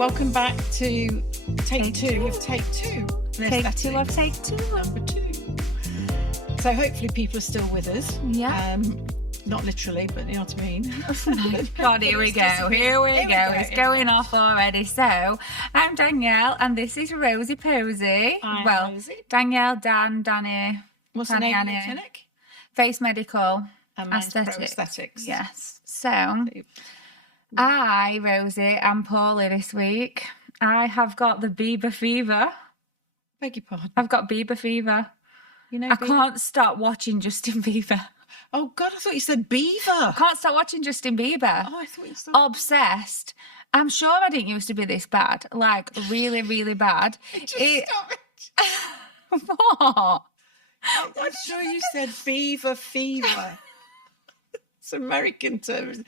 Welcome back to Take Two of Take Two. Take Two of Take Two. Number 2. So hopefully people are still with us. Yeah. Not literally, but you know what I mean. Oh my God, here we go. It's going off already. So, I'm Danielle, and this is Rosy Posy. I'm Rosy. Danielle, Danny. What's the name of your clinic? Face Medical And Aesthetics. Yes. So, I, Rosy, am poorly this week. I have got the Bieber fever. Beg your pardon. I've got Bieber fever. You know, I can't stop watching Justin Bieber. Oh God, I thought you said beaver. I can't stop watching Justin Bieber. Oh, I thought you said obsessed. I'm sure I didn't used to be this bad. Like, really, really bad. Stop it. What? I'm sure you said beaver fever. It's American terms.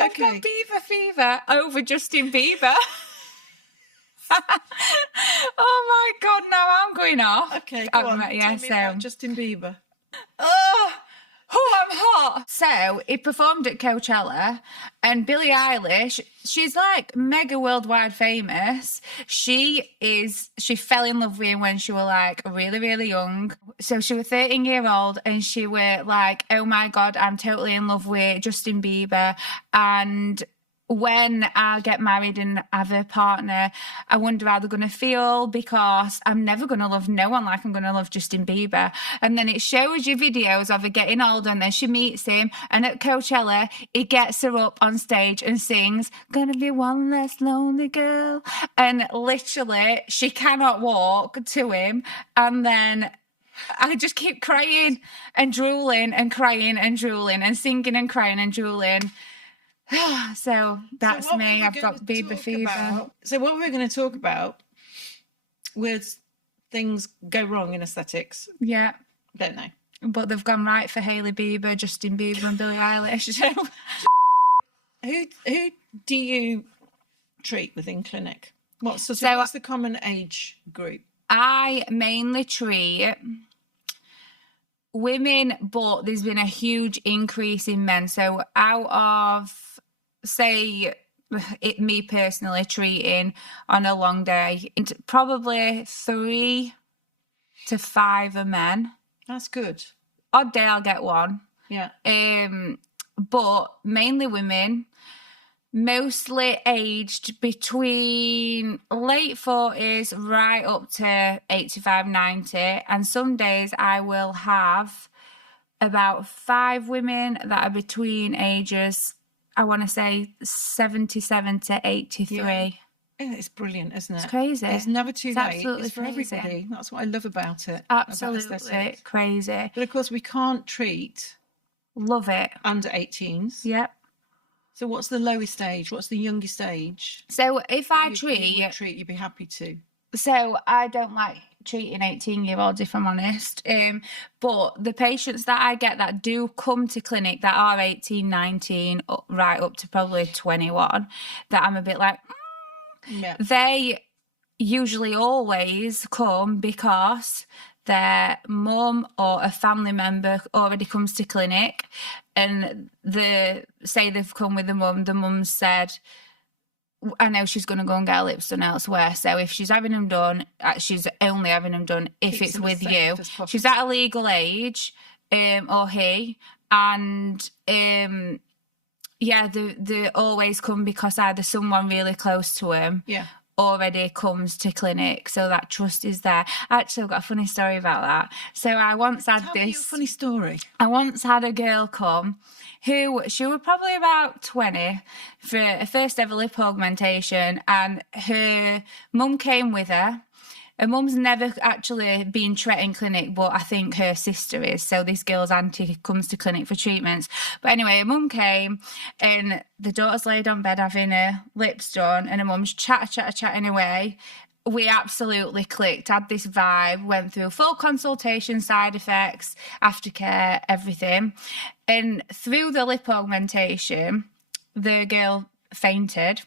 I've got Bieber fever over Justin Bieber. Oh my God, now I'm going off. Okay, go on. Yeah, Tell me about Justin Bieber. Oh, I'm hot. So he performed at Coachella, and Billie Eilish, she's like mega worldwide famous. She fell in love with him when she was like really, really young. So she was 13-year-old, and she were like, oh my God, I'm totally in love with Justin Bieber. And when I get married and have a partner, I wonder how they're going to feel, because I'm never going to love no one like I'm going to love Justin Bieber. And then it shows you videos of her getting older, and then she meets him, and at Coachella, he gets her up on stage and sings, "Gonna be one less lonely girl." And literally, she cannot walk to him. And then I just keep crying and drooling and crying and drooling and singing and crying and drooling. So that's me. I've got Bieber fever. So what we're going to talk about was things go wrong in aesthetics. Yeah. Don't know. But they've gone right for Hailey Bieber, Justin Bieber and Billie Eilish. Who do you treat within clinic? What's the common age group? I mainly treat women, but there's been a huge increase in men. So out of, say, me personally treating on a long day, probably 3 to 5 are men. That's good. Odd day I'll get one. Yeah. But mainly women, mostly aged between late 40s right up to 85, 90. And some days I will have about 5 women that are between ages, I want to say 77 to 83. Yeah. It's brilliant, isn't it? It's crazy. It's never too late. Absolutely it's for crazy. Everybody. That's what I love about it. Absolutely crazy. But of course, we can't treat Love it. under 18s. Yep. So what's the lowest age? What's the youngest age? So if I you'd be happy to. So I don't like treating 18-year-olds, if I'm honest. But the patients that I get that do come to clinic that are 18, 19, right up to probably 21, that I'm a bit like, yeah. They usually always come because their mum or a family member already comes to clinic, and say they've come with the mum said, I know she's going to go and get her lips done elsewhere. So if she's having them done, she's only having them done if it's with you. She's at a legal age, or he, and they always come because either someone really close to him already comes to clinic, so that trust is there. Actually, I've got a funny story about that. So I once had Tell me a funny story. I once had a girl come who, she was probably about 20 for a first ever lip augmentation, and her mum came with her. Her mum's never actually been treating clinic, but I think her sister is. So this girl's auntie comes to clinic for treatments. But anyway, her mum came, and the daughter's laid on bed having her lips done, and her mum's chatting away. We absolutely clicked, had this vibe, went through full consultation, side effects, aftercare, everything. And through the lip augmentation, the girl fainted.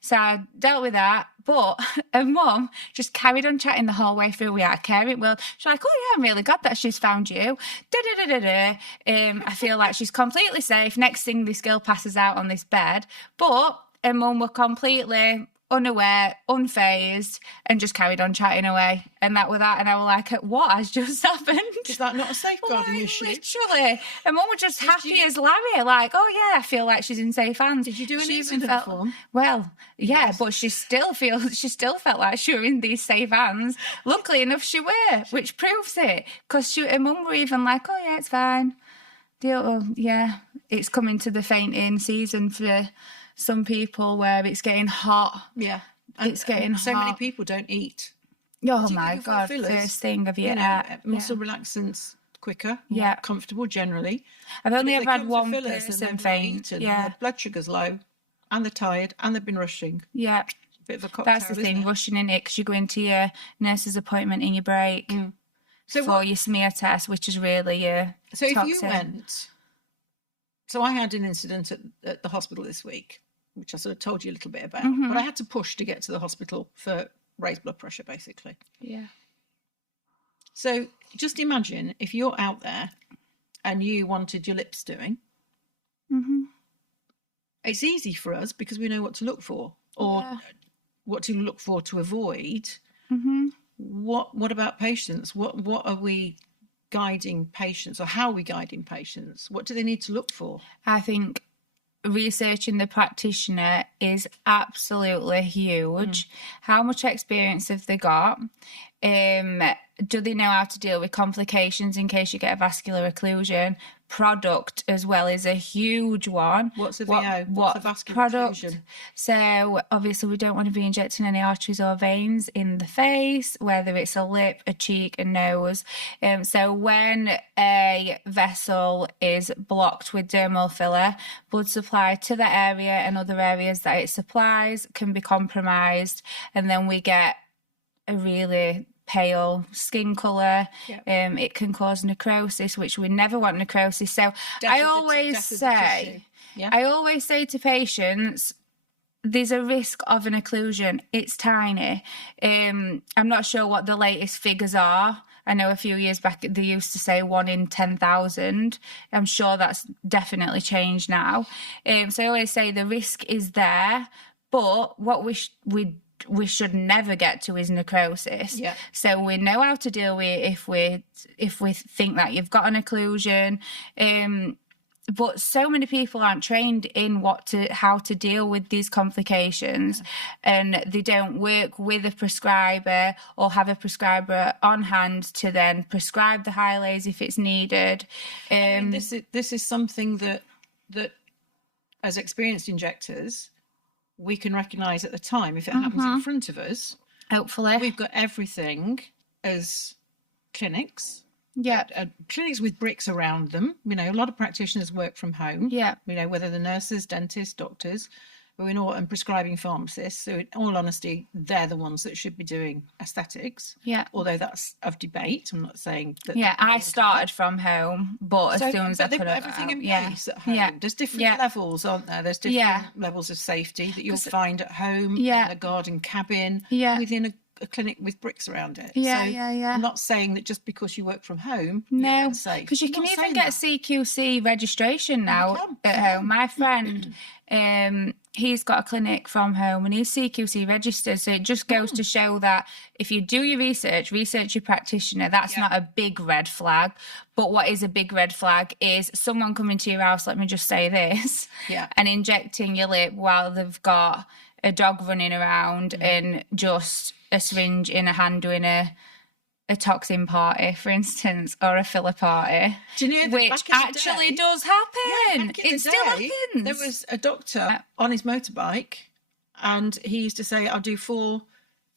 So I dealt with that. But her mum just carried on chatting the whole way through. We had a caring world. She's like, oh yeah, I'm really glad that she's found you. I feel like she's completely safe. Next thing, this girl passes out on this bed. But her mum were completely unaware, unfazed, and just carried on chatting away. And that was that. And I was like, what has just happened? Is that not a safeguarding Like, issue? literally. And Mum was just happy as Larry, like, oh yeah, I feel like she's in safe hands. Did you do an She even incident form? Well, yeah, Yes. but she still felt like she were in these safe hands. Luckily enough, she were, which proves it. Because her mum were even like, oh yeah, it's fine. It's coming to the fainting season for some people where it's getting hot. Yeah. It's getting so many hot. people don't eat. Oh Particularly my with God, fillers, first thing of your muscle relaxants quicker, more Yeah. comfortable generally. I've But only if they ever had come for one fillers and person they've not faint. eaten, Yeah, their blood sugar's low, and they're tired, and they've been rushing. yeah. Bit of a cocktail, That's the isn't thing, it? rushing in it because you go into your nurse's appointment in your break for your smear test, which is really So if toxic. you went, so I had an incident at the hospital this week, which I sort of told you a little bit about, but I had to push to get to the hospital for raised blood pressure, basically. Yeah. So just imagine if you're out there and you wanted your lips doing. It's easy for us because we know what to look for or what to look for to avoid. What about patients? What are we guiding patients, or how are we guiding patients? What do they need to look for? I think researching the practitioner is absolutely huge. How much experience have they got? Do they know how to deal with complications in case you get a vascular occlusion? Product as well is a huge one. What's a VO? What's a vascular occlusion? So obviously we don't want to be injecting any arteries or veins in the face, whether it's a lip, a cheek, a nose. So when a vessel is blocked with dermal filler, blood supply to that area and other areas that it supplies can be compromised, and then we get a really pale skin colour. It can cause necrosis, which we never want necrosis. So I always say to patients, there's a risk of an occlusion. It's tiny. I'm not sure what the latest figures are. I know a few years back they used to say 1 in 10,000. I'm sure that's definitely changed now. So I always say the risk is there, but what we should never get to is necrosis. So we know how to deal with it if we think that you've got an occlusion. But so many people aren't trained in how to deal with these complications, and they don't work with a prescriber or have a prescriber on hand to then prescribe the Hyalase if it's needed. This is something that as experienced injectors we can recognise at the time if it happens in front of us. Hopefully. We've got everything as clinics. Clinics with bricks around them. A lot of practitioners work from home. Whether they're nurses, dentists, doctors, and prescribing pharmacists. So in all honesty, they're the ones that should be doing aesthetics. Although that's of debate. I'm not saying that. I started from home, but as soon as I put everything in place at home. There's different levels, aren't there? There's different levels of safety that you'll find at home, in a garden cabin, within a clinic with bricks around it. I'm not saying that just because you work from home, you're unsafe. Because you can even get CQC registration now at home. My friend, he's got a clinic from home and he's CQC registered. So it just goes to show that if you do your research your practitioner, that's not a big red flag. But what is a big red flag is someone coming to your house, let me just say this, and injecting your lip while they've got a dog running around and just a syringe in a hand doing a toxin party, for instance, or a filler party, which actually does happen. It still happens. There was a doctor on his motorbike and he used to say, I'll do 4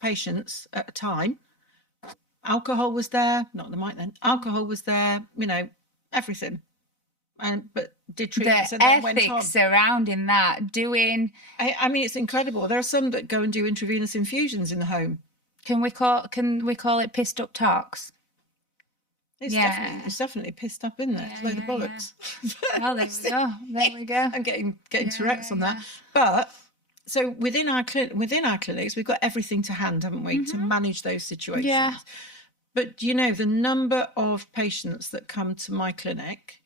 patients at a time. Alcohol was there, not the mic then, alcohol was there, everything. But did treatments the and then went on. ethics surrounding that, doing... I mean, it's incredible. There are some that go and do intravenous infusions in the home. Can we call it pissed up tox? It's definitely pissed up, isn't it? It's a load of bollocks. Well, there we go. I'm getting Tourette's on that. But so within our clinics, we've got everything to hand, haven't we, to manage those situations. But the number of patients that come to my clinic,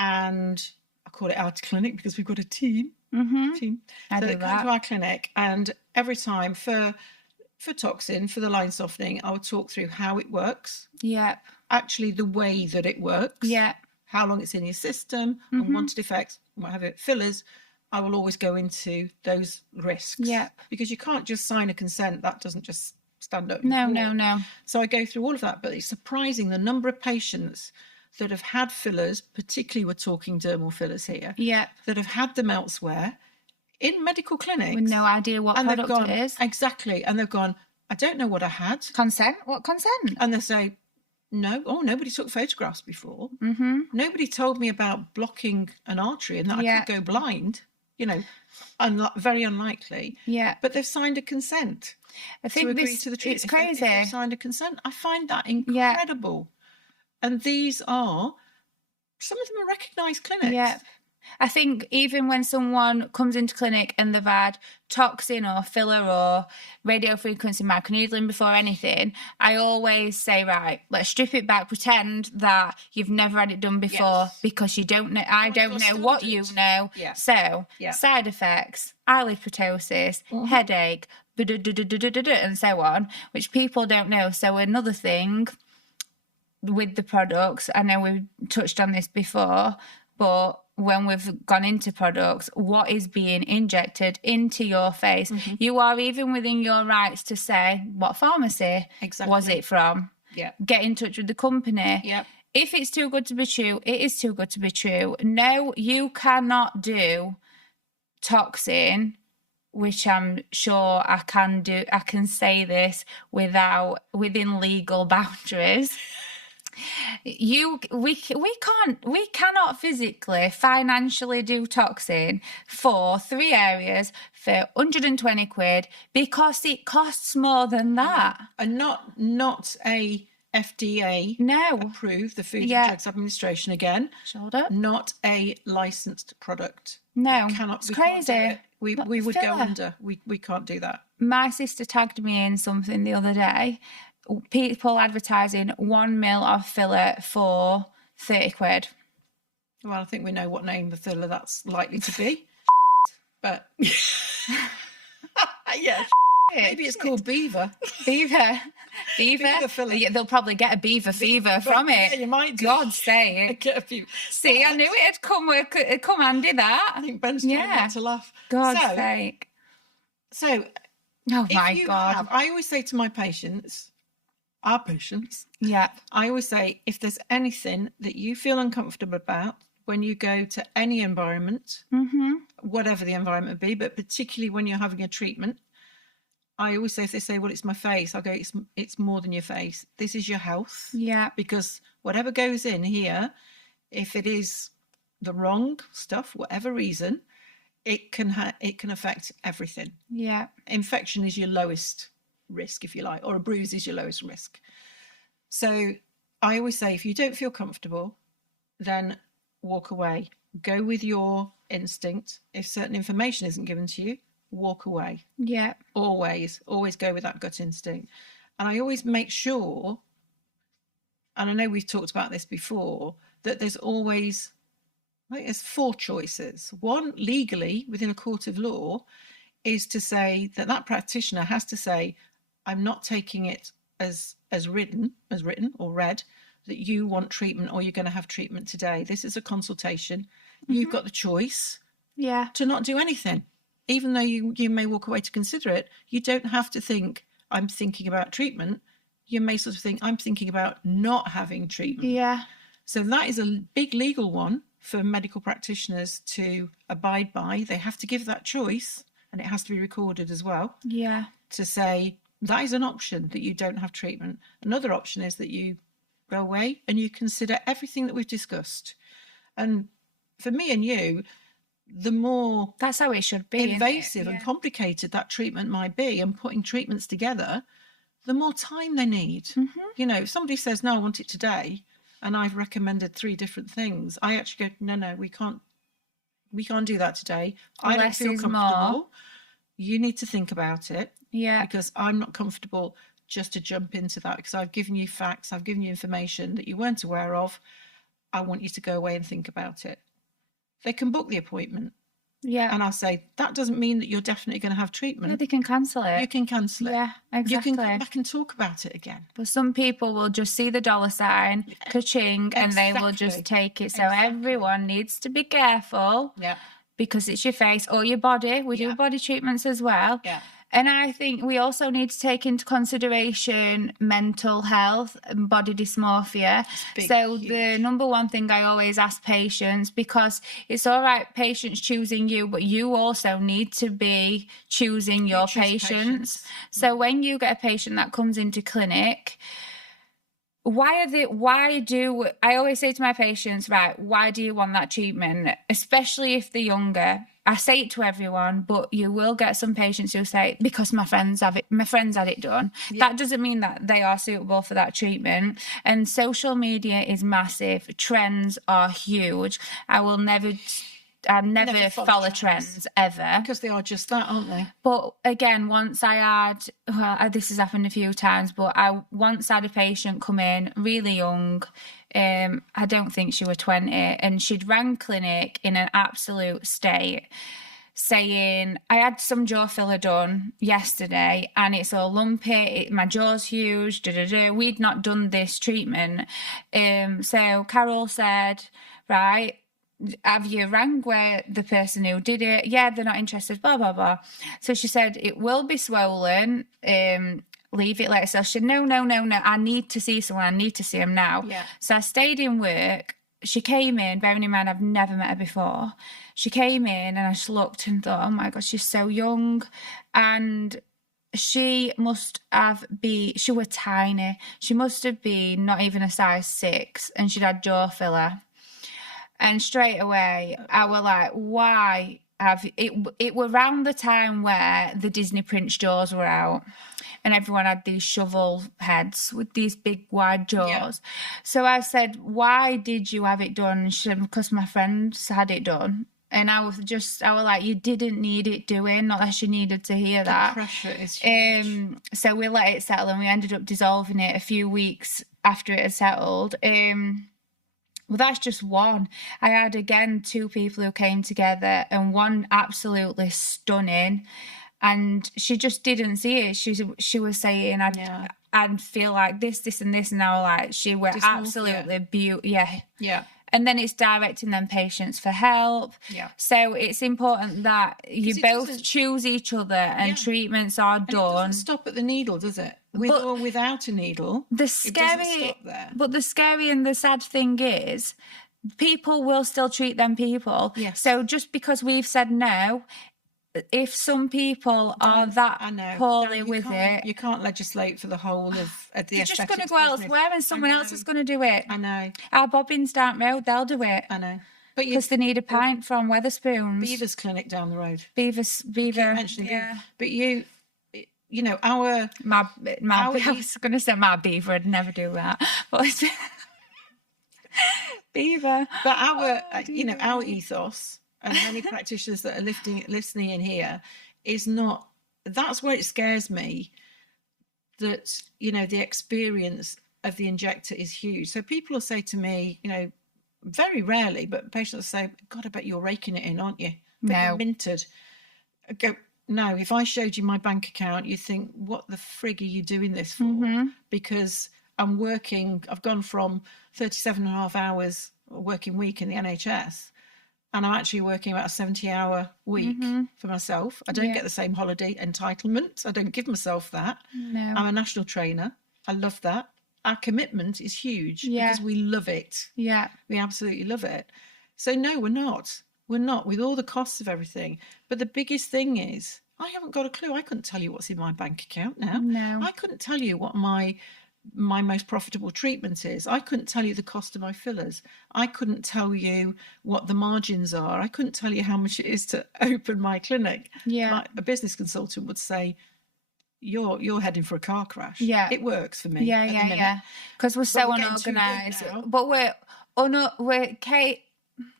and I call it our clinic because we've got a team. I So do they come that. to our clinic, and every time for toxin, for the line softening, I would talk through how it works. Yep. Actually, the way that it works. Yep. How long it's in your system, unwanted effects, what have it, fillers. I will always go into those risks. Yep. Because you can't just sign a consent. That doesn't just stand up. No. So I go through all of that, but it's surprising the number of patients that have had fillers, particularly we're talking dermal fillers here, that have had them elsewhere in medical clinics. With no idea what product it is. Exactly. And they've gone, I don't know what I had. Consent? What consent? And they say, no, nobody took photographs before. Nobody told me about blocking an artery and that I could go blind. Very unlikely. Yeah. But they've signed a consent. I think to agree to the treatment. It's crazy. If they've signed a consent. I find that incredible. And these are, some of them are recognised clinics. Yeah. I think even when someone comes into clinic and they've had toxin or filler or radiofrequency microneedling before anything, I always say, right, let's strip it back, pretend that you've never had it done before because you don't know, I don't know what you know. Yeah. So, side effects, eyelid ptosis, headache, and so on, which people don't know. So another thing with the products, I know we've touched on this before, but when we've gone into products, what is being injected into your face? You are even within your rights to say what pharmacy was it from. Get in touch with the company. If it's too good to be true, it is too good to be true. No, you cannot do toxin, which I'm sure I can do. I can say this within legal boundaries. We cannot physically financially do toxin for 3 areas for 120 quid because it costs more than that. And not a FDA approved, the Food and Drugs Administration again. Shoulder. Not a licensed product. No, it's crazy. We would go under. We can't do that. My sister tagged me in something the other day. People advertising 1 mil of filler for 30 quid. Well, I think we know what name the filler that's likely to be. But maybe it's called Beaver. Beaver filler. Yeah, they'll probably get a beaver fever from it. Yeah, you might do. God's sake. Get a few. See, I knew it'd come handy, that. I think Ben's trying not to laugh. God's sake. So, oh my God. I always say to my patients, our patients, I always say, if there's anything that you feel uncomfortable about when you go to any environment, whatever the environment be, but particularly when you're having a treatment, I always say, if they say, well, it's my face, I'll go, it's more than your face. This is your health. Yeah. Because whatever goes in here, if it is the wrong stuff, whatever reason, it can affect everything. Yeah. Infection is your lowest risk, if you like, or a bruise is your lowest risk. So I always say, if you don't feel comfortable, then walk away. Go with your instinct. If certain information isn't given to you, walk away. Yeah. Always go with that gut instinct. And I always make sure, and I know we've talked about this before, that there's always, I think there's 4 choices. One, legally, within a court of law, is to say that practitioner has to say, I'm not taking it as written or read, that you want treatment or you're going to have treatment today. This is a consultation. You've got the choice to not do anything. Even though you may walk away to consider it, you don't have to think, I'm thinking about treatment. You may sort of think, I'm thinking about not having treatment. Yeah. So that is a big legal one for medical practitioners to abide by. They have to give that choice, and it has to be recorded as well. Yeah. To say, that is an option, that you don't have treatment. Another option is that you go away and you consider everything that we've discussed. And for me and you, the more that's how it should be, invasive and complicated that treatment might be, and putting treatments together, the more time they need. You know, if somebody says, no, I want it today, and I've recommended 3 different things, I actually go, no, we can't do that today. I don't feel comfortable. More. You need to think about it. Yeah. Because I'm not comfortable just to jump into that, because I've given you facts, I've given you information that you weren't aware of. I want you to go away and think about it. They can book the appointment. Yeah. And I'll say, that doesn't mean that you're definitely going to have treatment. Yeah, they can cancel it. You can cancel it. Yeah, exactly. You can come back and talk about it again. But some people will just see the dollar sign, ka-ching, and they will just take it. So everyone needs to be careful. Yeah. Because it's your face or your body. We do body treatments as well. Yeah. And I think we also need to take into consideration mental health and body dysmorphia. So the number one thing I always ask patients, because it's all right, patients choosing you, but you also need to be choosing your patients. So when you get a patient that comes into clinic, I always say to my patients, right, why do you want that treatment? Especially if they're younger. I say it to everyone, but you will get some patients who say, because my friends had it done. Yeah. That doesn't mean that they are suitable for that treatment. And social media is massive. Trends are huge. I never follow trends ever. Because they are just that, aren't they? But again, once I had, this has happened a few times, but I once had a patient come in really young. I don't think she was 20, and she'd rang clinic in an absolute state, saying, I had some jaw filler done yesterday and it's all lumpy, my jaw's huge, We'd not done this treatment. So Carol said, right, have you rang where the person who did it? Yeah, they're not interested, blah, blah, blah. So she said, it will be swollen. Leave it like so. She said, no. I need to see someone. I need to see him now. Yeah. So I stayed in work. She came in, bearing in mind I've never met her before. She came in and I just looked and thought, oh my God, she's so young. And she was tiny. She must have been not even a size 6, and she'd had jaw filler. And straight away, I was like, why have it were around the time where the Disney Prince jaws were out and everyone had these shovel heads with these big wide jaws. Yeah. So I said, why did you have it done? And she said, because my friends had it done. And I was like, you didn't need it doing, not that you needed to hear that. The pressure is huge. So we let it settle and we ended up dissolving it a few weeks after it had settled. Well, that's just one. I had, again, 2 people who came together and one absolutely stunning, and she just didn't see it. She was saying, I'd feel like this, and this, and I was like, she were absolutely beautiful. Yeah. Yeah. And then it's directing them patients for help. Yeah. So it's important that you both choose each other and treatments are done. It doesn't stop at the needle, does it? With or without a needle, it doesn't stop there. But the scary and the sad thing is, people will still treat them people. Yes. So just because we've said no, if some people are that poorly with it, you can't legislate for the whole of the you're just going to go elsewhere and someone else is going to do it. I know. Our bobbins down road, they'll do it. I know. Because they need a pint from Weatherspoons. Beaver's clinic down the road. Beaver. Yeah. But you know, I was going to say my Beaver. I'd never do that. But Beaver. But our ethos, and many practitioners that are listening in here, is not. That's where it scares me. That the experience of the injector is huge. So people will say to me, very rarely, but patients will say, "God, I bet you're raking it in, aren't you? No, minted." I go, no. If I showed you my bank account, you'd think, "What the frig are you doing this for?" Mm-hmm. Because I'm working. I've gone from 37.5 hours working week in the NHS. And I'm actually working about a 70-hour week for myself. I don't get the same holiday entitlement. I don't give myself that. No. I'm a national trainer. I love that. Our commitment is huge because we love it. Yeah. We absolutely love it. So no, we're not. We're not, with all the costs of everything. But the biggest thing is, I haven't got a clue. I couldn't tell you what's in my bank account now. No. I couldn't tell you what my most profitable treatment is. I couldn't tell you the cost of my fillers. I couldn't tell you what the margins are. I couldn't tell you how much it is to open my clinic. Yeah. A business consultant would say, you're heading for a car crash. Yeah. It works for me. Yeah. Because we're so unorganised. But we're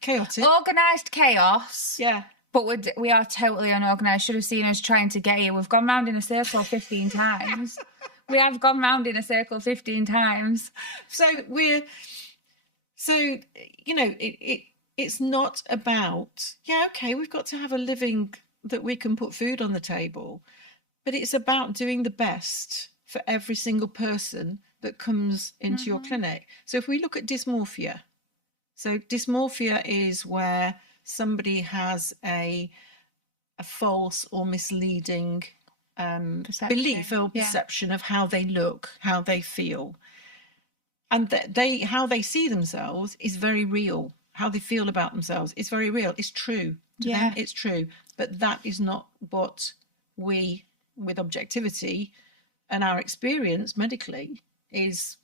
chaotic. Organised chaos. Yeah. But we are totally unorganised. Should have seen us trying to get here. We've gone round in a circle 15 times. We have gone round in a circle 15 times. So it's not about, we've got to have a living that we can put food on the table, but it's about doing the best for every single person that comes into your clinic. So if we look at dysmorphia, so dysmorphia is where somebody has a false or misleading belief or perception of how they look, how they feel. And how they see themselves is very real. How they feel about themselves is very real. It's true. To them, it's true. But that is not what we, with objectivity and our experience medically, is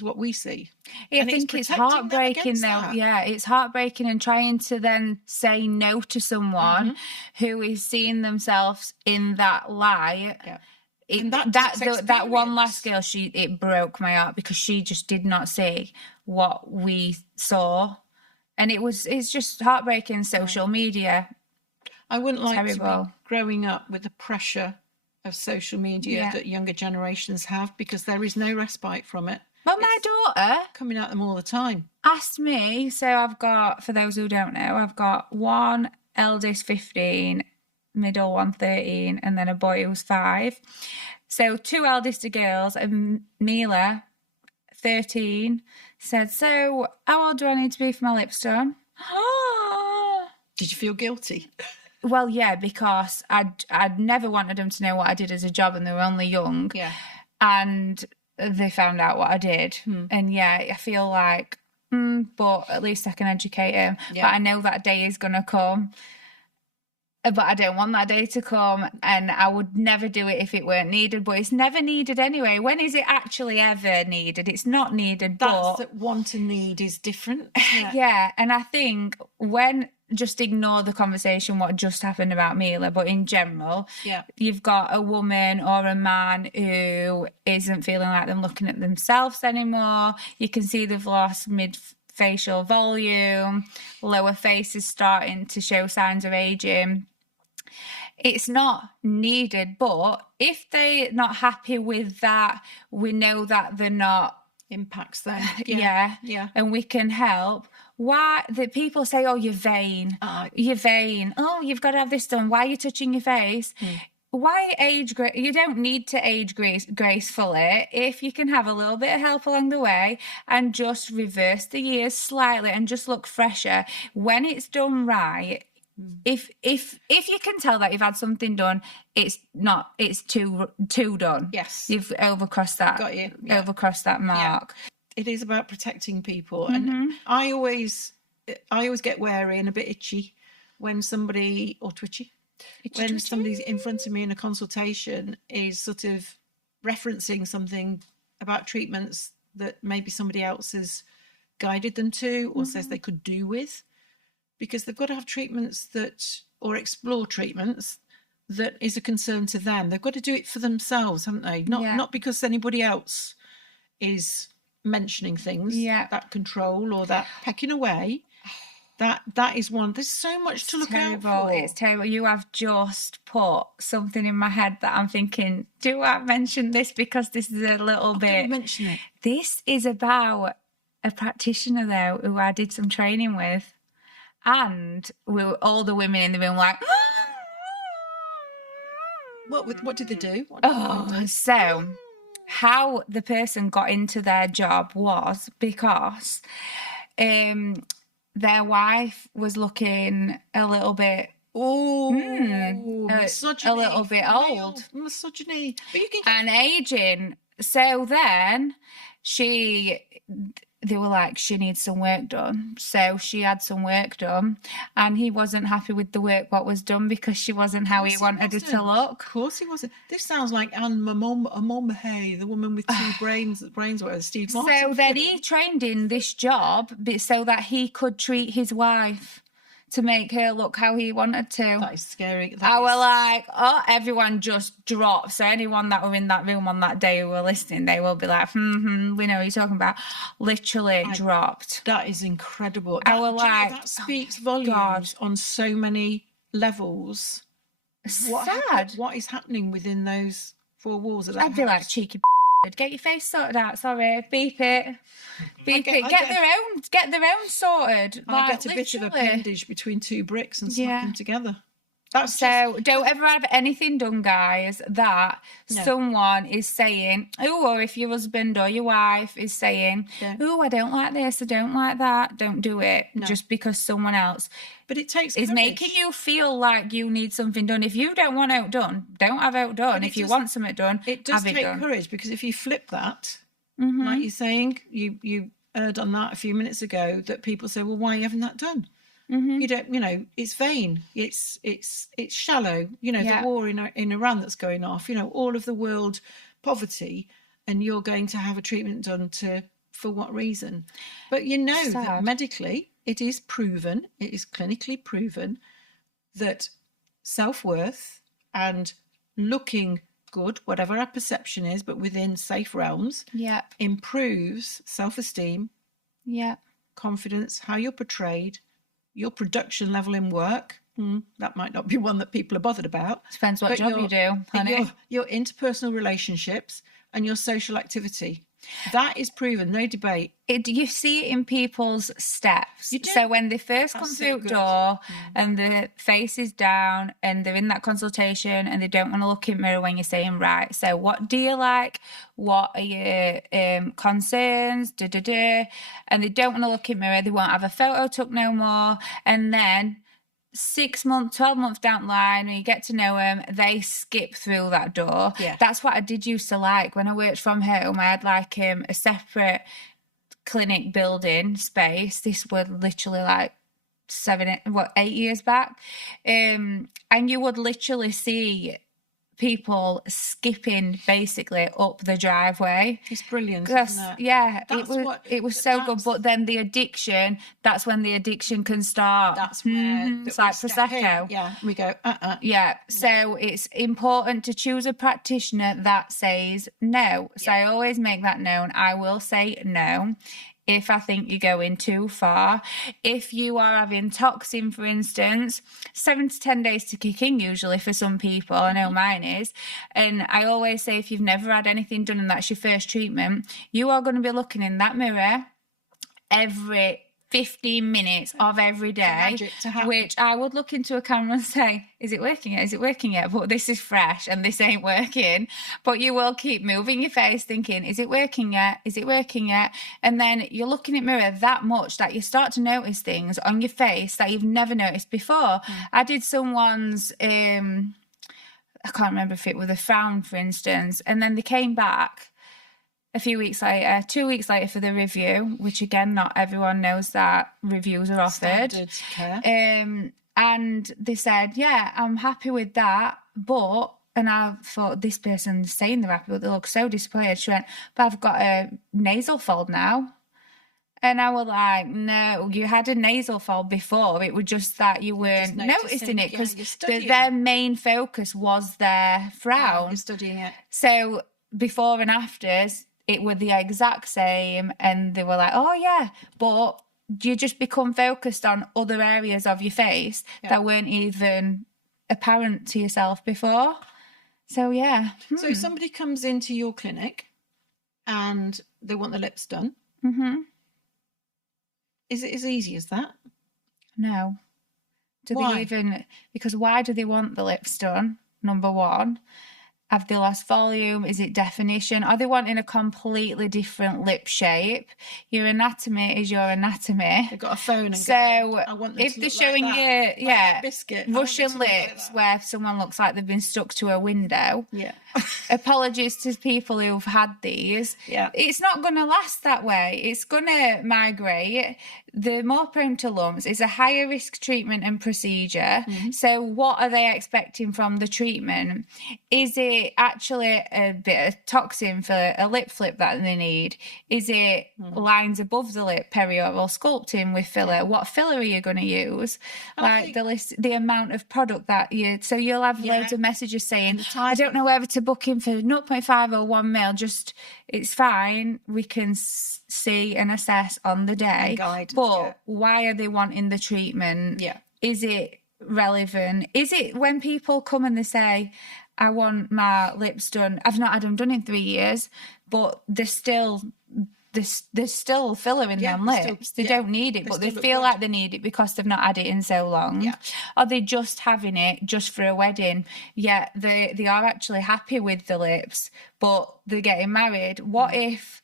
what we see. I think it's heartbreaking though. Yeah, it's heartbreaking, and trying to then say no to someone who is seeing themselves in that light. Yeah. That one last girl, it broke my heart because she just did not see what we saw, and it's just heartbreaking. Social media. I wouldn't like to be growing up with the pressure of social media that younger generations have, because there is no respite from it. Well, my daughter coming at them all the time asked me. So I've got, for those who don't know, I've got one eldest 15. Middle one 13, and then a boy who's 5. So 2 eldest are girls, and Mila, 13, said, "So how old do I need to be for my lips done?" Did you feel guilty? Well, yeah, because I'd never wanted them to know what I did as a job, and they were only young. Yeah. And they found out what I did. And I feel like, but at least I can educate them. Yeah. But I know that day is going to come. But I don't want that day to come, and I would never do it if it weren't needed. But it's never needed anyway. When is it actually ever needed? It's not needed. That want and need is different. Yeah, and I think when just ignore the conversation what just happened about Mila, but in general, you've got a woman or a man who isn't feeling like them looking at themselves anymore. You can see they've lost mid-facial volume, lower face is starting to show signs of aging. It's not needed, but if they're not happy with that, we know that they're not impacts them. Yeah. And we can help. Why the people say, "Oh, you're vain. You're vain. Oh, you've got to have this done. Why are you touching your face?" Why age? You don't need to age gracefully if you can have a little bit of help along the way and just reverse the years slightly and just look fresher when it's done right. If you can tell that you've had something done, it's too done. Yes, you've overcrossed that. Got you. Overcrossed that mark. Yeah. It is about protecting people, and I always get wary and a bit itchy when somebody, or twitchy, when somebody's in front of me in a consultation is sort of referencing something about treatments that maybe somebody else has guided them to or says they could do with. Because they've got to have treatments or explore treatments that is a concern to them. They've got to do it for themselves, haven't they? Not because anybody else is mentioning things, that control or that pecking away. That is one. There's so much to look out for. It's terrible. You have just put something in my head that I'm thinking, do I mention this? Because this is a little bit... mention it. This is about a practitioner, though, who I did some training with. And we were all the women in the room like... What did they do? So how the person got into their job was because their wife was looking a little bit... misogyny. A little bit old. Misogyny. But you can... And aging. So then they were like, she needs some work done. So she had some work done, and he wasn't happy with the work what was done because she wasn't how he wanted her to look. Of course he wasn't. This sounds like Anne Hay, the woman with 2 brains, whatever, Steve Martin. So then he trained in this job so that he could treat his wife to make her look how he wanted to. That is scary. Everyone just dropped. So anyone that were in that room on that day who were listening, they will be like, we know what you're talking about. Literally dropped. That is incredible. That speaks volumes on so many levels. Sad. What is happening within those 4 walls of that I'd be like, cheeky Get your face sorted out. Sorry, beep it. Beep it. Get their own sorted. I get a bit of appendage between two bricks and snap them together. Don't ever have anything done, guys, that someone is saying, or if your husband or your wife is saying, I don't like this, I don't like that, don't do it just because someone else but it takes is making you feel like you need something done. If you don't want out done, don't have out done. If you want something done, it does take courage, because if you flip that, like you're saying, you heard on that a few minutes ago, that people say, well, why are you having that done? You don't, it's vain. It's shallow. The war in Iran that's going off. All of the world poverty, and you're going to have a treatment done for what reason? But that medically, it is proven. It is clinically proven that self-worth and looking good, whatever our perception is, but within safe realms, improves self-esteem, confidence, how you're portrayed. Your production level in work, that might not be one that people are bothered about. Depends what job you do, honey. Your interpersonal relationships and your social activity. That is proven, no debate. You see it in people's steps. You do. So when they first come through the door and the face is down and they're in that consultation and they don't want to look in the mirror when you're saying, right, so what do you like? What are your concerns? And they don't want to look in the mirror. They won't have a photo took no more. And then 6 months, 12 months down the line, when you get to know them, they skip through that door. That's what I did used to like when I worked from home. I had like a separate clinic building space. This was literally like 8 years back, and you would literally see people skipping basically up the driveway. It's brilliant, isn't it? Yeah, it was so good. But then the addiction, that's when the addiction can start. That's where it's like Prosecco. Yeah, we go, Yeah, so it's important to choose a practitioner that says no. So I always make that known. I will say no if I think you're going too far. If you are having toxin, for instance, 7 to 10 days to kick in usually for some people. I know mine is. And I always say, if you've never had anything done and that's your first treatment, you are going to be looking in that mirror every 15 minutes of every day, which I would look into a camera and say, is it working yet? Is it working yet? But this is fresh and this ain't working. But you will keep moving your face thinking, is it working yet? Is it working yet? And then you're looking at mirror that much that you start to notice things on your face that you've never noticed before. I did someone's, I can't remember if it was a frown, for instance, and then they came back a few weeks later, 2 weeks later for the review, which again, not everyone knows that reviews are offered. And they said, yeah, I'm happy with that. But, and I thought, this person's saying they're happy, but they look so disappointed. She went, but I've got a nasal fold now. And I was like, no, you had a nasal fold before. It was just that you weren't noticing it because their main focus was their frown. Yeah, you're studying it. So before and afters, it were the exact same, and they were like, oh yeah, but you just become focused on other areas of your face that weren't even apparent to yourself before. So yeah. So if somebody comes into your clinic and they want the lips done, is it as easy as that? No. Because why do they want the lips done? Number one. Have they lost volume? Is it definition? Are they wanting a completely different lip shape? Your anatomy is your anatomy. They've got a phone. And I want them if they're showing you, biscuit, Russian lips where someone looks like they've been stuck to a window. Yeah. Apologies to people who've had these. Yeah. It's not going to last that way. It's going to migrate. The more prone to lumps is a higher risk treatment and procedure. So what are they expecting from the treatment? Is it actually a bit of toxin for a lip flip that they need? Is it lines above the lip, perioral sculpting with filler? What filler are you going to use? The amount of product that so you'll have loads of messages saying, I don't know whether to book in for 0.5 or 1 mil, just it's fine. We can see and assess on the day. But why are they wanting the treatment? Yeah. Is it relevant? Is it when people come and they say, I want my lips done. I've not had them done in 3 years, but there's still filler in them lips. They don't need it, but they feel like they need it because they've not had it in so long. Yeah. Or they're just having it just for a wedding. Yeah, they are actually happy with the lips, but they're getting married. What if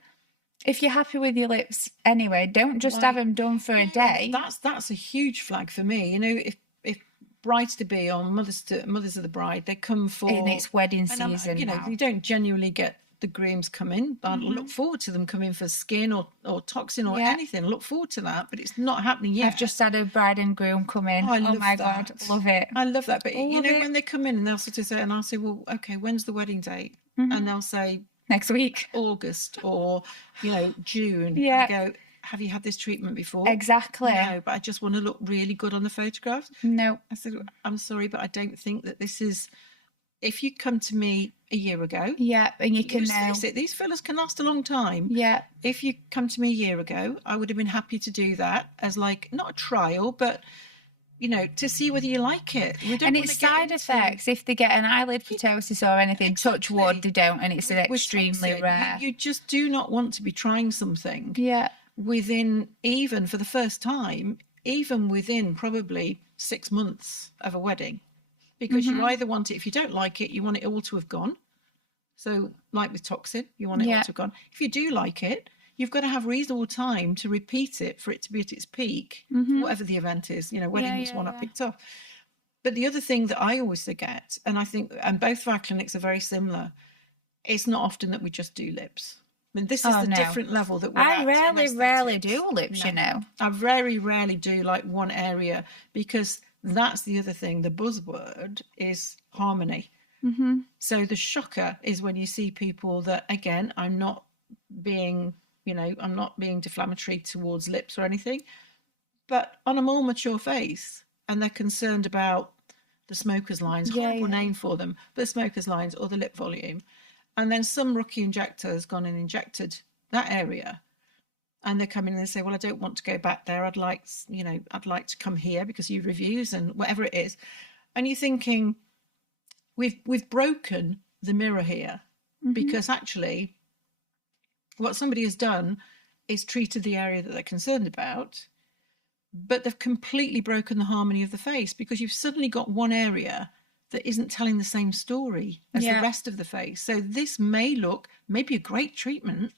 you're happy with your lips anyway, don't just have them done for a day. That's a huge flag for me. You know, if brides to be or mothers of the bride, they come for, and it's wedding season. You know, you don't genuinely get the grooms come in. I look forward to them coming for skin or toxin or anything. I look forward to that, but it's not happening yet. I've just had a bride and groom come in. Oh my God, love it. I love that. But you know, when they come in and they'll sort of say, and I'll say, well, okay, when's the wedding date? And they'll say, next week, August, or you know, June. Yeah. I go, have you had this treatment before? Exactly. No, but I just want to look really good on the photographs. No. I said, I'm sorry, but I don't think that this is. If you come to me a year ago, and you can know these fillers can last a long time. Yeah. If you come to me a year ago, I would have been happy to do that as like not a trial, but you know, to see whether you like it. And it's side effects. If they get an eyelid ptosis or anything, touch wood, they don't, and it's extremely rare. You just do not want to be trying something. Yeah. Within, even for the first time, even within probably 6 months of a wedding, because you either want it, if you don't like it, you want it all to have gone. So, like with toxin, you want it all to have gone. If you do like it, you've got to have reasonable time to repeat it for it to be at its peak, whatever the event is. You know, wedding was one I picked off. But the other thing that I always forget, and I think, and both of our clinics are very similar, it's not often that we just do lips. I mean, this is the different level that we're at. I rarely do lips, you know. I very rarely do like one area, because that's the other thing. The buzzword is harmony. So the shocker is when you see people that, again, I'm not being deflammatory towards lips or anything, but on a more mature face, and they're concerned about the smoker's lines, horrible name for them, but the smoker's lines or the lip volume. And then some rookie injector has gone and injected that area, and they come in and they say, well, I don't want to go back there. I'd like to come here because you reviews and whatever it is. And you're thinking, we've broken the mirror here, because actually what somebody has done is treated the area that they're concerned about, but they've completely broken the harmony of the face, because you've suddenly got one area that isn't telling the same story as the rest of the face. So this may be a great treatment,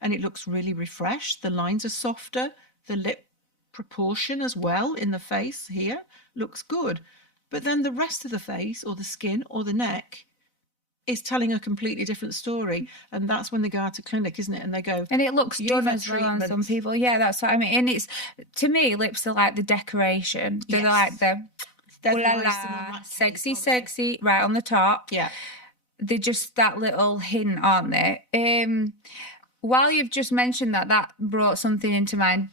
and it looks really refreshed. The lines are softer. The lip proportion as well in the face here looks good. But then the rest of the face, or the skin or the neck, is telling a completely different story. And that's when they go out to clinic, isn't it? And they go, and it looks done as well on some people. Yeah, that's what I mean. And it's, to me, lips are like the decoration. They're like the sexy right on the top. Yeah, they're just that little hint, aren't they? While you've just mentioned that brought something into mind.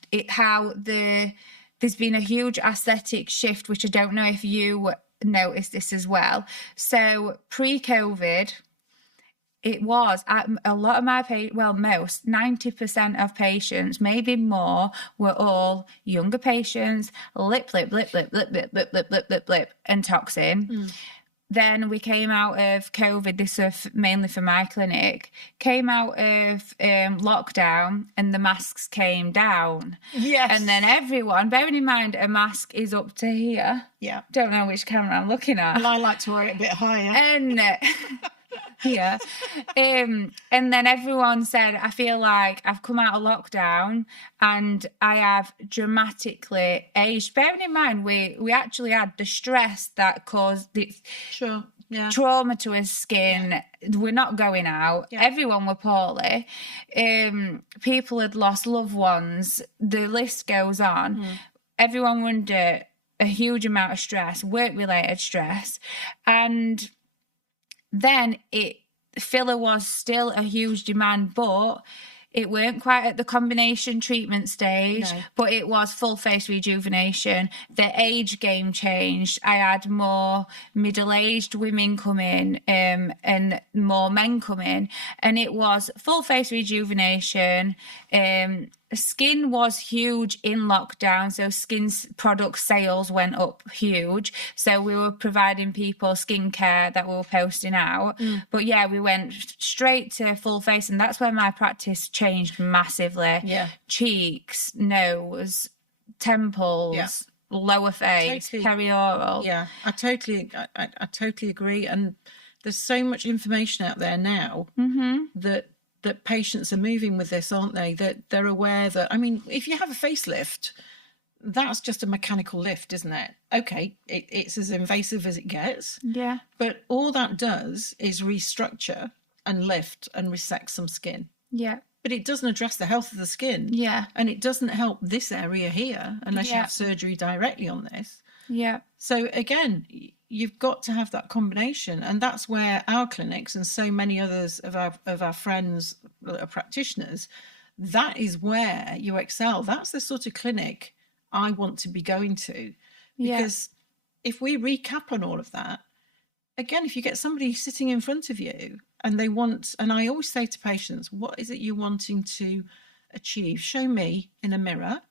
There's been a huge aesthetic shift, which I don't know if you noticed this as well. So pre-COVID, it was a lot of my most 90% of patients, maybe more, were all younger patients, lip, and toxin. Then we came out of COVID, this is mainly for my clinic, came out of lockdown, and the masks came down. Yes. And then everyone, bearing in mind a mask is up to here. Yeah. Don't know which camera I'm looking at. Well, I like to wear it a bit higher. And here. And then everyone said, I feel like I've come out of lockdown and I have dramatically aged. Bearing in mind, we actually had the stress that caused the trauma to his skin. We're not going out. Everyone were poorly. People had lost loved ones. The list goes on. Everyone were under a huge amount of stress, work-related stress. And then filler was still a huge demand, but it weren't quite at the combination treatment stage, but it was full face rejuvenation. The age game changed. I had more middle-aged women come in, and more men come in, and it was full face rejuvenation. skin was huge in lockdown, so skin product sales went up huge. So we were providing people skincare that we were posting out. But yeah, we went straight to full face, and that's where my practice changed massively. Yeah. Cheeks, nose, temples, lower face, perioral. Yeah, I totally agree. And there's so much information out there now that patients are moving with this, aren't they? That they're aware that, I mean, if you have a facelift, that's just a mechanical lift, isn't it? Okay, it's as invasive as it gets. Yeah. But all that does is restructure and lift and resect some skin. Yeah. But it doesn't address the health of the skin. Yeah. And it doesn't help this area here unless you have surgery directly on this. Yeah. So again, you've got to have that combination, and that's where our clinics and so many others of our friends that are practitioners, that is where you excel. That's the sort of clinic I want to be going to, because if we recap on all of that, again, if you get somebody sitting in front of you and they want, and I always say to patients, what is it you're wanting to achieve? Show me in a mirror.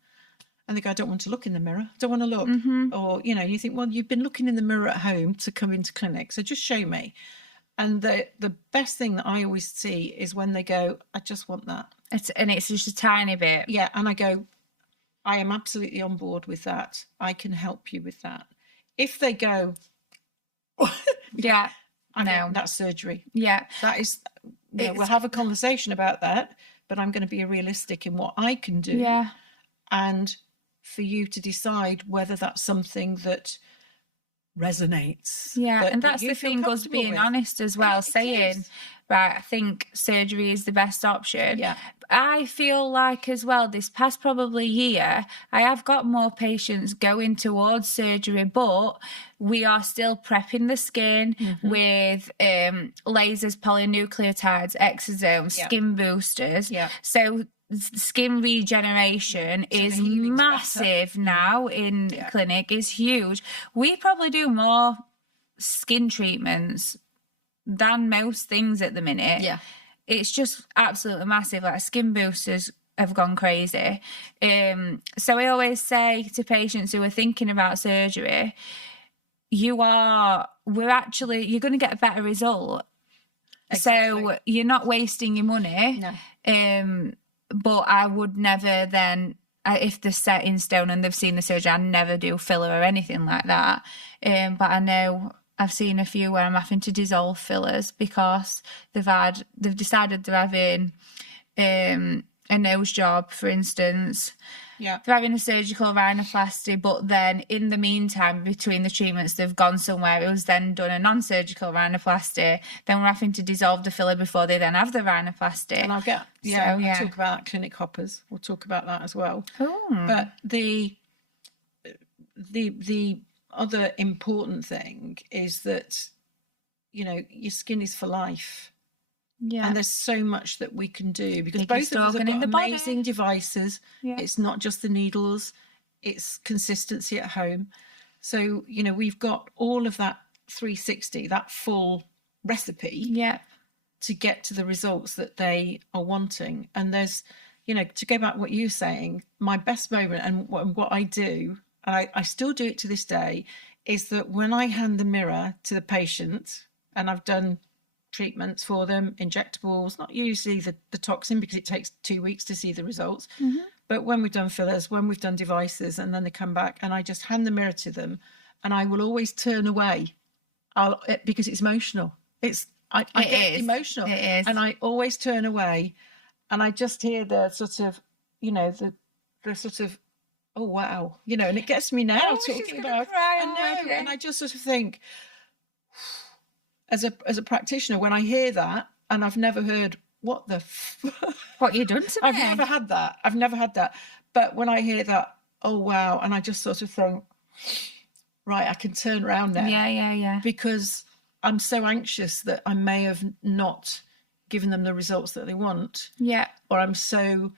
And they go, I don't want to look in the mirror. I don't want to look. Or, you know, you think, well, you've been looking in the mirror at home to come into clinic, so just show me. And the best thing that I always see is when they go, I just want that. It's just a tiny bit. Yeah. And I go, I am absolutely on board with that. I can help you with that. If they go, yeah, I know that's surgery. Yeah. That is, you know, we'll have a conversation about that, but I'm going to be realistic in what I can do. Yeah. And for you to decide whether that's something that resonates. Yeah, and that's the thing, us being honest as well, saying, right, I think surgery is the best option. Yeah. I feel like as well, this past probably year, I have got more patients going towards surgery, but we are still prepping the skin with lasers, polynucleotides, exosomes, skin boosters. Yeah. So skin regeneration is massive now in clinic, is huge. We probably do more skin treatments than most things at the minute. Yeah. It's just absolutely massive. Like skin boosters have gone crazy. So I always say to patients who are thinking about surgery, you're going to get a better result. Exactly. So you're not wasting your money. No. But I would never then, if they're set in stone and they've seen the surgery, I'd never do filler or anything like that. But I know I've seen a few where I'm having to dissolve fillers because they've decided they're having a nose job, for instance. Yeah. They're having a surgical rhinoplasty, but then in the meantime, between the treatments, they've gone somewhere. It was then done a non-surgical rhinoplasty. Then we're having to dissolve the filler before they then have the rhinoplasty. And I'll talk about clinic hoppers. We'll talk about that as well. Ooh. But the other important thing is that, you know, your skin is for life. Yeah. And there's so much that we can do because both of us have got amazing devices. Yeah. It's not just the needles, it's consistency at home. So, you know, we've got all of that 360, that full recipe to get to the results that they are wanting. And there's, you know, to go back what you're saying, my best moment and what I do, and I still do it to this day, is that when I hand the mirror to the patient, and I've done treatments for them, injectables, not usually the toxin because it takes 2 weeks to see the results. But when we've done fillers, when we've done devices, and then they come back and I just hand the mirror to them, and I will always turn away because it's emotional. I get emotional. It is. And I always turn away and I just hear the sort of, you know, the sort of, oh, wow, you know, and it gets me now talking about, I know, and I just sort of think, as a practitioner, when I hear that, and I've never heard what you done to me. I've never had that. But when I hear that, oh wow, and I just sort of think, right, I can turn around now. Yeah. Because I'm so anxious that I may have not given them the results that they want. Yeah. Or I'm so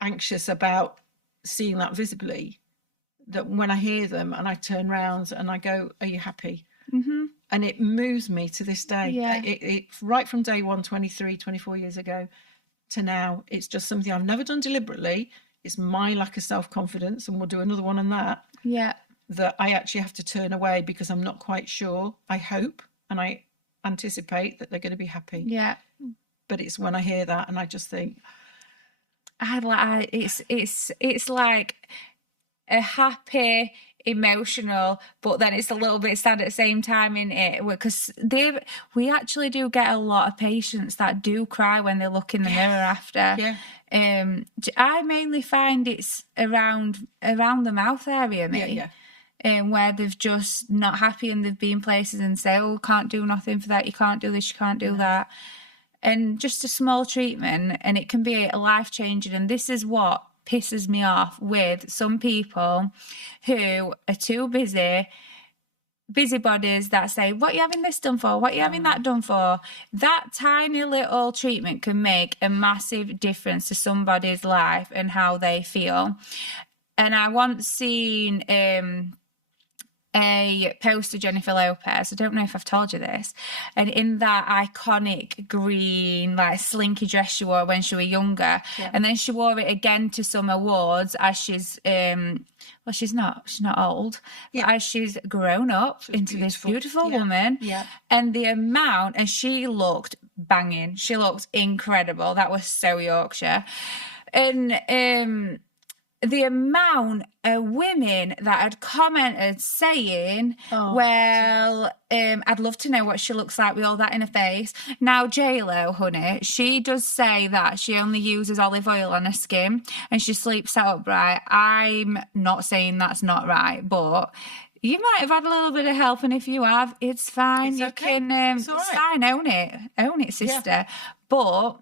anxious about seeing that visibly that when I hear them and I turn around and I go, are you happy? And it moves me to this day. Yeah. It right from day one, 24 years ago, to now it's just something I've never done deliberately. It's my lack of self-confidence, and we'll do another one on that. Yeah. That I actually have to turn away because I'm not quite sure. I hope and I anticipate that they're going to be happy. Yeah. But it's when I hear that and I just think, it's like a happy, emotional, but then it's a little bit sad at the same time in it, because we actually do get a lot of patients that do cry when they look in the mirror after. Yeah. I mainly find it's around the mouth area, maybe. Yeah. Where they've just not happy and they've been places and say, oh, can't do nothing for that, you can't do this, you can't do that. And just a small treatment, and it can be life-changing. And this is what pisses me off with some people who are too busybodies that say, what are you having this done for? What are you having that done for? That tiny little treatment can make a massive difference to somebody's life and how they feel. And I once seen a post of Jennifer Lopez. I don't know if I've told you this. And in that iconic green, like slinky dress she wore when she was younger, and then she wore it again to some awards as she's she's not old, but as she's grown up into this beautiful woman. Yeah. And the amount, and she looked banging. She looked incredible. That was so Yorkshire. And the amount of women that had commented saying, I'd love to know what she looks like with all that in her face. Now, J-Lo, honey, she does say that she only uses olive oil on her skin and she sleeps sat upright. I'm not saying that's not right, but you might have had a little bit of help, and if you have, it's fine. It's okay. It's fine. Own it, sister. Yeah. But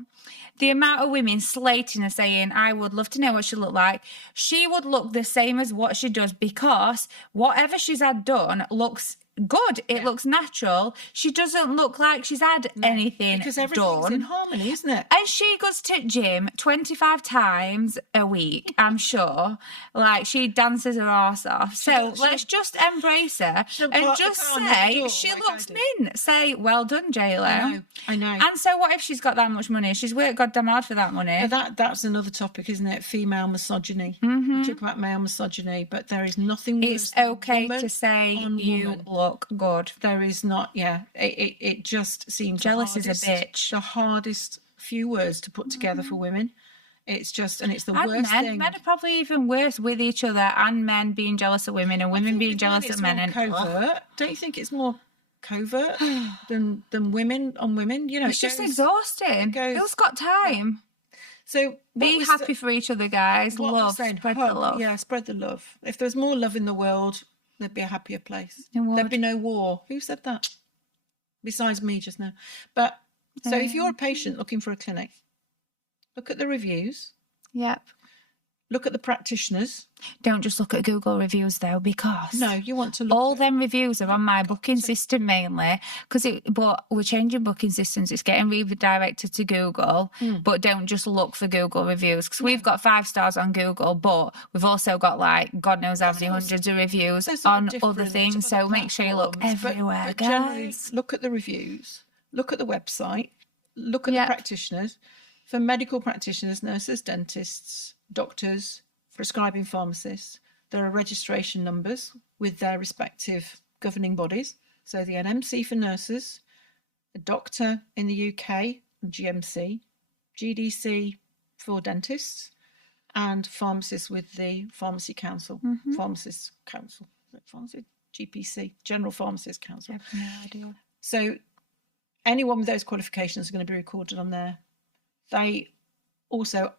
the amount of women slating her saying, I would love to know what she looked like. She would look the same as what she does, because whatever she's had done looks good. It looks natural. She doesn't look like she's had anything because everything's done. in harmony, isn't it? And she goes to gym 25 times a week, I'm sure. Like, she dances her arse off. So let's just embrace her and just say she looks mint. Say, well done, J-Lo. I know. And so what if she's got that much money? She's worked goddamn hard for that money. That's another topic, isn't it? Female misogyny. We talk about male misogyny, but there is nothing worse. It's okay to say you look good. There is not. It just seems jealous is a bitch. The hardest few words to put together for women. It's just, and it's the worst thing. Men are probably even worse with each other, and men being jealous of women and women being jealous of men. And covert. Don't you think it's more covert than women on women? You know, it's just exhausting. Who's got time? So be happy for each other, guys. Love, spread the love. Yeah, spread the love. If there was more love in the world, there'd be a happier place. There'd be no war. Who said that? Besides me just now. But so if you're a patient looking for a clinic, look at the reviews. Yep. Look at the practitioners. Don't just look at Google reviews though, because you want to look all them reviews are on my booking system mainly, but we're changing booking systems. It's getting redirected to Google, but don't just look for Google reviews, because we've got 5 stars on Google, but we've also got like God knows how many hundreds of reviews on other things. So make sure you look everywhere, but guys. Generally, look at the reviews, look at the website, look at the practitioners. For medical practitioners, nurses, dentists, doctors, prescribing pharmacists, there are registration numbers with their respective governing bodies. So the NMC for nurses, a doctor in the UK, GMC, GDC for dentists, and pharmacists with the Pharmacy Council, Pharmacists Council, Pharmacy, GPC, General Pharmacist Council. I have no idea. So anyone with those qualifications are going to be recorded on there. They also,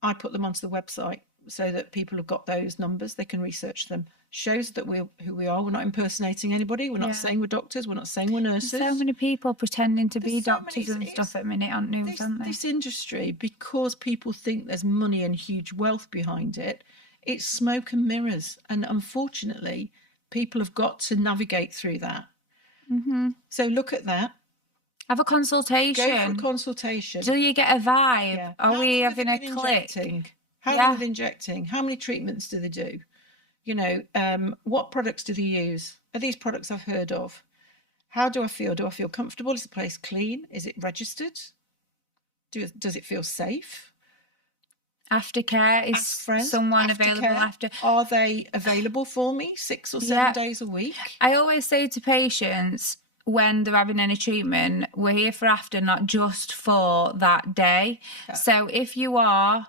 I put them onto the website so that people have got those numbers. They can research them. Shows that we're who we are. We're not impersonating anybody. We're not saying we're doctors. We're not saying we're nurses. There's so many people pretending to be doctors and stuff at minute on news, aren't they? This industry, because people think there's money and huge wealth behind it, it's smoke and mirrors. And unfortunately, people have got to navigate through that. So look at that. Have a consultation. Go for a consultation. Do you get a vibe? Yeah. Are we having a click? How long are they injecting? How many treatments do they do? You know, what products do they use? Are these products I've heard of? How do I feel? Do I feel comfortable? Is the place clean? Is it registered? Does it feel safe? Aftercare is someone available after. Are they available for me 6 or 7 days a week? I always say to patients when they're having any treatment, we're here for after, not just for that day. Yeah. So if you are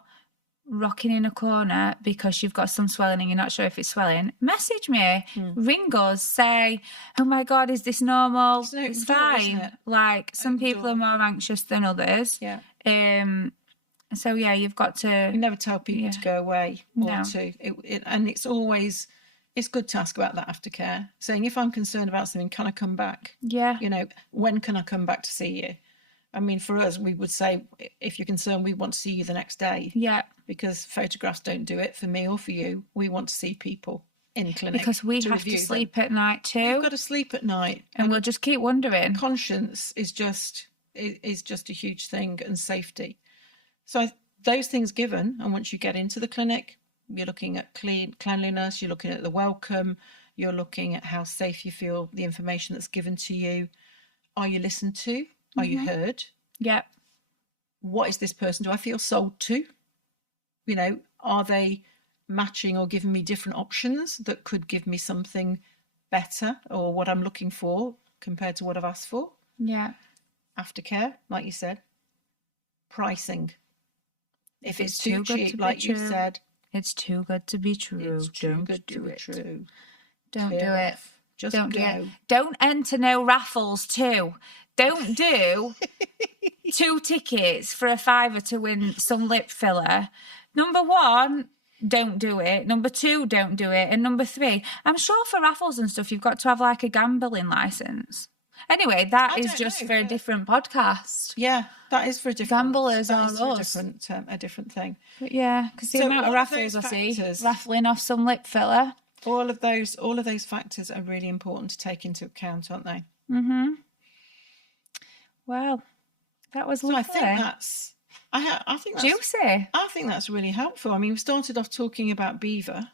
rocking in a corner because you've got some swelling and you're not sure if it's swelling, message me, ring us, say, oh my God, is this normal? It's fine. Like some people are more anxious than others. Yeah. So yeah, you've got to. You never tell people to go away or to, and it's always, it's good to ask about that aftercare. Saying, if I'm concerned about something, can I come back? Yeah. You know, when can I come back to see you? I mean, for us, we would say, if you're concerned, we want to see you the next day. Yeah. Because photographs don't do it for me or for you. We want to see people in clinic. Because we have to sleep at night too. We've got to sleep at night. And we'll just keep wondering. Conscience is just a huge thing, and safety. So those things given, and once you get into the clinic, you're looking at cleanliness, you're looking at the welcome, you're looking at how safe you feel, the information that's given to you. Are you listened to? Are you heard? Yeah. What is this person? Do I feel sold to? You know, are they matching or giving me different options that could give me something better or what I'm looking for compared to what I've asked for? Yeah. Aftercare, like you said. Pricing. If it's too cheap, like you said. It's too good to be true. It's too good to be true. Don't do it. Just don't go. do it. Don't enter no raffles too. Don't do 2 tickets for a £5 to win some lip filler. Number 1, don't do it. Number 2, don't do it. And number 3, I'm sure for raffles and stuff, you've got to have like a gambling license. Anyway, that is just for a different podcast. Yeah, that is for a different. Gamblers are us. A different thing. But yeah, because the amount of raffles I see raffling off some lip filler. All of those factors are really important to take into account, aren't they? Mm-hmm. Well, that was lovely. I think that's. I think that's juicy. I think that's really helpful. I mean, we started off talking about beaver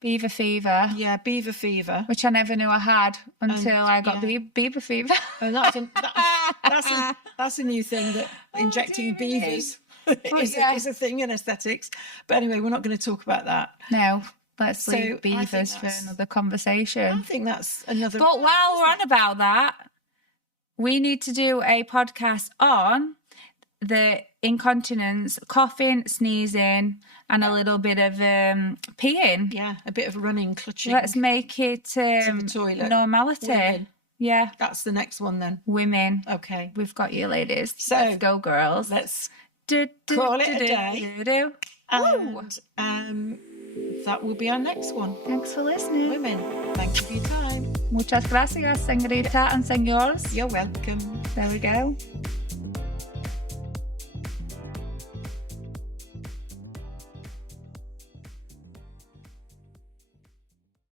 fever. Yeah, beaver fever, which I never knew I had until I got beaver fever. Oh, that's a new thing, that injecting beavers is a thing in aesthetics. But anyway, we're not going to talk about that. No, let's leave beavers for another conversation. I think that's another. But while we're on about that, we need to do a podcast on the incontinence, coughing, sneezing, and a little bit of peeing. Yeah, a bit of running, clutching. Let's make it to the toilet. Normality. Women. Yeah. That's the next one then. Women. Okay. We've got you, ladies. So, let's go, girls. Let's call it a day. And that will be our next one. Thanks for listening. Women, thank you for your time. Muchas gracias, señorita and señores. You're welcome. There we go.